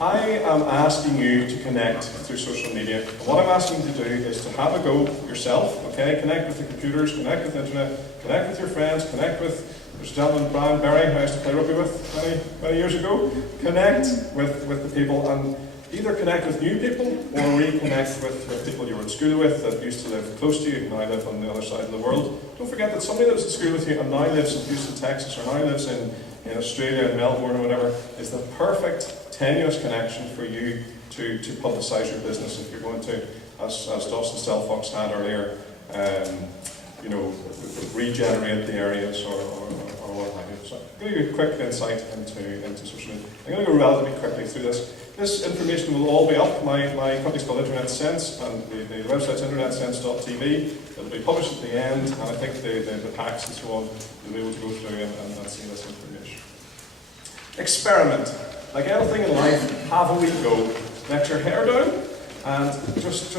I am asking you to connect through social media. And what I'm asking you to do is to have a go yourself, okay? Connect with the computers, connect with the internet, connect with your friends, connect with, there's a gentleman, Brian Berry, who I used to play rugby with many years ago. Connect with the people, and either connect with new people or reconnect with people you were in school with that used to live close to you, now live on the other side of the world. Don't forget that somebody that was in school with you and now lives in Houston, Texas, or now lives in Australia, in Melbourne or whatever, is the perfect tenuous connection for you to publicise your business if you're going to, as Dawson Stelfox had earlier, regenerate the areas or what have you. So I'm going to give you a quick insight into social media. I'm going to go relatively quickly through this. This information will all be up. My company's called InternetSense, and the website's internetsense.tv. It'll be published at the end, and I think the packs and so on, you'll be able to go through and see this information. Experiment. Like anything in life, have a wee go. Let your hair down, and just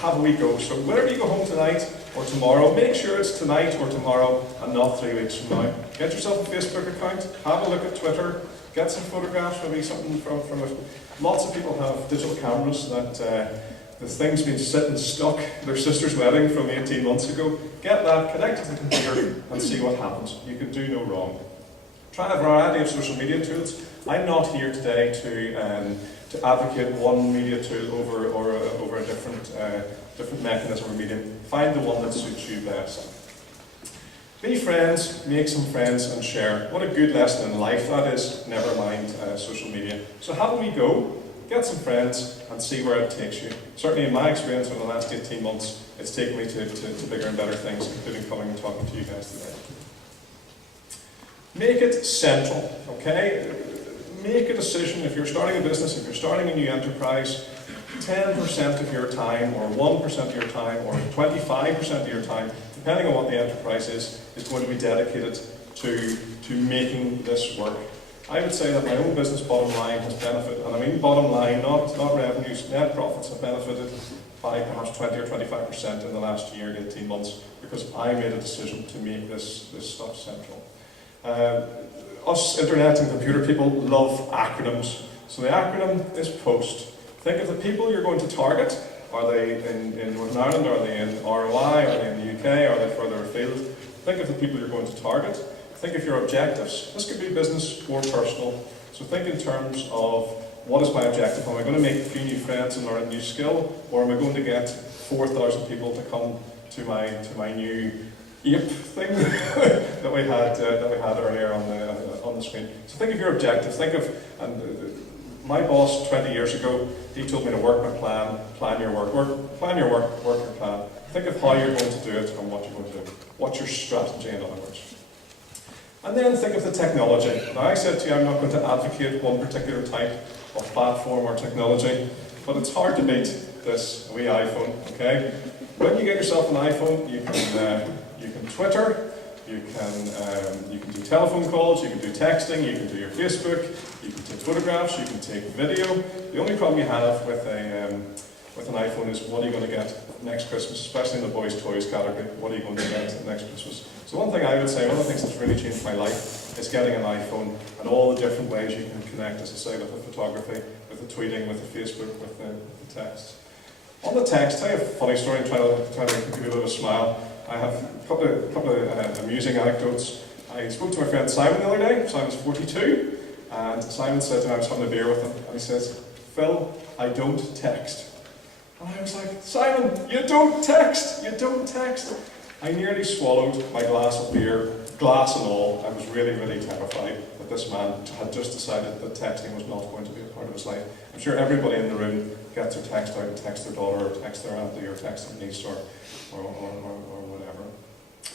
have a wee go. So whenever you go home tonight or tomorrow, make sure it's tonight or tomorrow and not 3 weeks from now. Get yourself a Facebook account, have a look at Twitter, get some photographs, maybe something from it. Lots of people have digital cameras that the thing's been sitting stuck at their sister's wedding from 18 months ago. Get that, connect to the computer and see what happens. You can do no wrong. Try a variety of social media tools. I'm not here today to advocate one media tool over a different mechanism or medium. Find the one that suits you best. Be friends, make some friends, and share. What a good lesson in life that is, never mind social media. So have a wee go, get some friends, and see where it takes you. Certainly in my experience over the last 18 months, it's taken me to bigger and better things, including coming and talking to you guys today. Make it central, okay? Make a decision if you're starting a business, if you're starting a new enterprise, 10% of your time, or 1% of your time, or 25% of your time, depending on what the enterprise is going to be dedicated to making this work. I would say that my own business bottom line has benefited, and I mean bottom line, not revenues, net profits have benefited by perhaps 20 or 25% in the last year, 18 months, because I made a decision to make this stuff central. Us internet and computer people love acronyms. So the acronym is POST. Think of the people you're going to target. Are they in Northern Ireland? Are they in ROI? Are they in the UK? Are they further afield? Think of the people you're going to target. Think of your objectives. This could be business or personal. So think in terms of, what is my objective? Am I going to make a few new friends and learn a new skill? Or am I going to get 4,000 people to come to my new ape thing that we had earlier on the screen? So think of your objective. Think of, my boss 20 years ago, he told me to work my plan, plan your work your plan. Think of how you're going to do it and what you're going to do. What's your strategy, in other words? And then think of the technology. Now I said to you, I'm not going to advocate one particular type of platform or technology, but it's hard to beat this wee iPhone, okay? When you get yourself an iPhone, you can Twitter, you can do telephone calls, you can do texting, you can do your Facebook, you can take photographs, you can take video. The only problem you have with an iPhone is, what are you going to get next Christmas, especially in the boys' toys category. What are you going to get next Christmas? So one thing I would say, one of the things that's really changed my life is getting an iPhone and all the different ways you can connect, as I say, with the photography, with the tweeting, with the Facebook, with the text. On the text, tell you a funny story and try to give you a bit of a smile. I have a couple of amusing anecdotes. I spoke to my friend Simon the other day. Simon's 42, and Simon said to me, I was having a beer with him, and he says, "Phil, I don't text." And I was like, "Simon, you don't text! You don't text!" I nearly swallowed my glass of beer, glass and all. I was really, really terrified that this man had just decided that texting was not going to be a part of his life. I'm sure everybody in the room gets their text out and texts their daughter, or texts their auntie, or texts their niece, or whatever.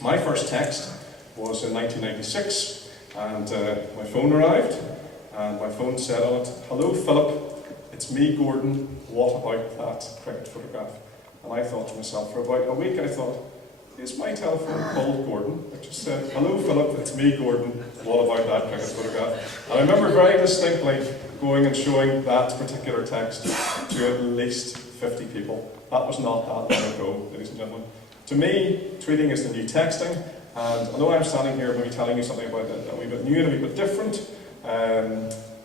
My first text was in 1996, and my phone arrived, and my phone said on it, "Hello Philip, it's me Gordon, what about that cricket photograph?" And I thought to myself, for about a week I thought, is my telephone called Gordon? It just said, "Hello Philip, it's me Gordon, what about that cricket photograph?" And I remember very distinctly going and showing that particular text to at least 50 people. That was not that long ago, ladies and gentlemen. To me, tweeting is the new texting, and although I'm standing here maybe telling you something about it a wee bit new and a wee bit different,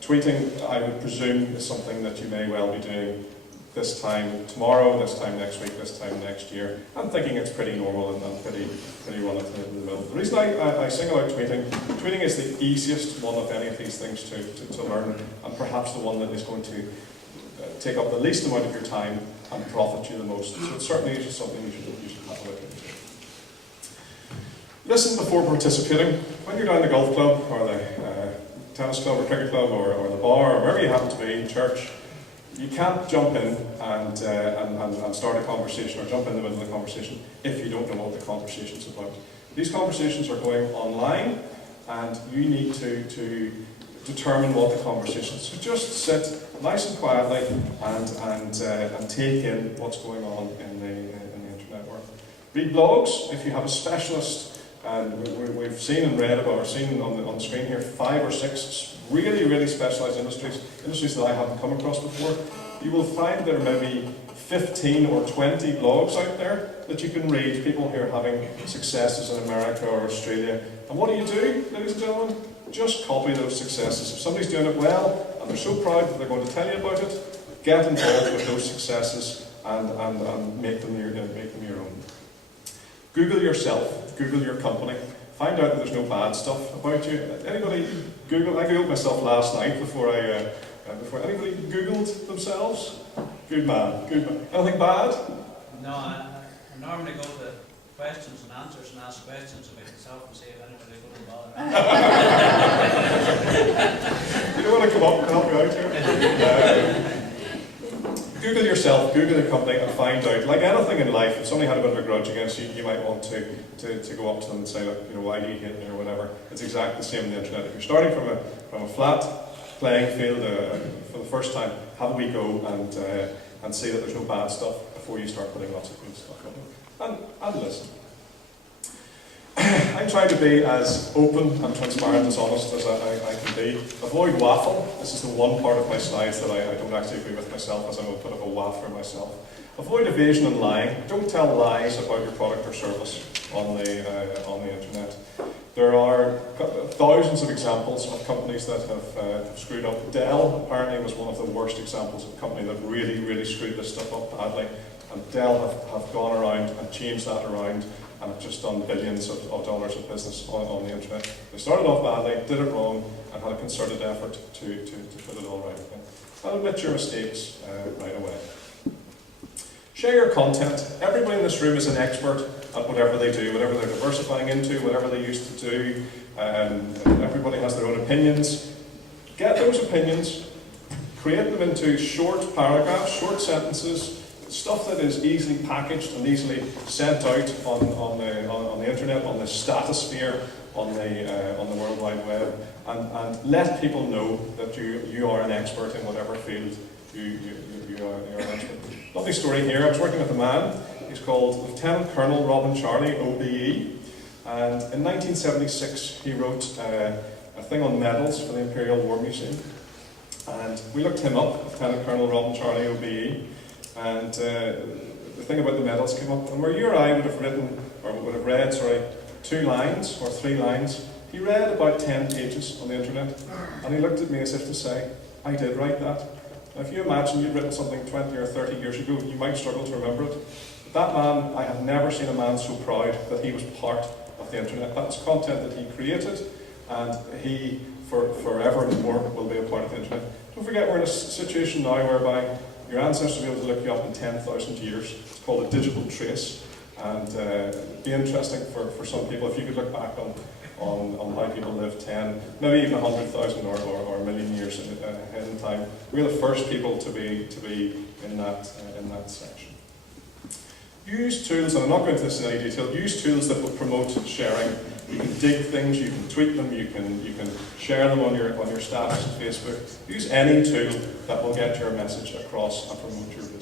Tweeting, I would presume, is something that you may well be doing this time tomorrow, this time next week, this time next year. I'm thinking it's pretty normal and pretty run in the middle. The reason I single out tweeting is the easiest one of any of these things to learn, and perhaps the one that is going to take up the least amount of your time and profit you the most. So it certainly is something you should have a look into. Listen before participating. When you're down the golf club or the tennis club or cricket club or the bar or wherever you happen to be, church, you can't jump in and start a conversation or jump in the middle of the conversation if you don't know what the conversation's about. These conversations are going online, and you need to determine what the conversation is. So just sit nice and quietly and take in what's going on in the internet world. Read blogs if you have a specialist. And we've seen and read about, or seen on the screen here, 5 or 6 really specialised industries that I haven't come across before. You will find there may be 15 or 20 blogs out there that you can read, people who are having successes in America or Australia. And what do, ladies and gentlemen? Just copy those successes. If somebody's doing it well, and they're so proud that they're going to tell you about it, get involved with those successes and make them your own. Google yourself, Google your company, find out that there's no bad stuff about you. Anybody Google? I Googled myself last night before anybody Googled themselves? Good man. Anything bad? No, I normally go to questions and answers and ask questions about myself and see if anybody wouldn't bother. You don't want to come up and help me out here? Google yourself, Google the company, and find out. Like anything in life, if somebody had a bit of a grudge against you, you might want to go up to them and say, look, why do you hate me or whatever. It's exactly the same on the internet. If you're starting from a flat playing field for the first time, have a wee go and see that there's no bad stuff before you start putting lots of good stuff on. And listen. I'm trying to be as open and transparent, as honest as I can be. Avoid waffle. This is the one part of my slides that I don't actually agree with myself, as I'm a bit of a waffler myself. Avoid evasion and lying. Don't tell lies about your product or service on the internet. There are thousands of examples of companies that have screwed up. Dell apparently was one of the worst examples of a company that really screwed this stuff up badly. And Dell have gone around and changed that around, and have just done billions of dollars of business on the internet. They started off badly, did it wrong, and had a concerted effort to put it all right again. And admit your mistakes right away. Share your content. Everybody in this room is an expert at whatever they do, whatever they're diversifying into, whatever they used to do. Everybody has their own opinions. Get those opinions, create them into short paragraphs, short sentences, stuff that is easily packaged and easily sent out on the internet, on the stratosphere, on the World Wide Web, and let people know that you are an expert in whatever field you're an expert. Lovely story here. I was working with a man. He's called Lieutenant Colonel Robin Charlie, OBE, and in 1976 he wrote a thing on medals for the Imperial War Museum, and we looked him up, Lieutenant Colonel Robin Charlie, OBE. And the thing about the medals came up, and where you or I would have read 2 lines or 3 lines, he read about 10 pages on the internet, and he looked at me as if to say, I did write that. Now if you imagine you'd written something 20 or 30 years ago, you might struggle to remember it. But that man, I have never seen a man so proud that he was part of the internet. That was content that he created, and he, forevermore, will be a part of the internet. Don't forget, we're in a situation now whereby your ancestors will be able to look you up in 10,000 years. It's called a digital trace, and it'd be interesting for some people if you could look back on how people lived 10, maybe even 100,000 or a million years ahead in time. We're the first people to be in that section. Use tools, and I'm not going into this in any detail. Use tools that will promote sharing. You can dig things, you can tweet them, you can share them on your status on Facebook. Use any tool that will get your message across and promote your business.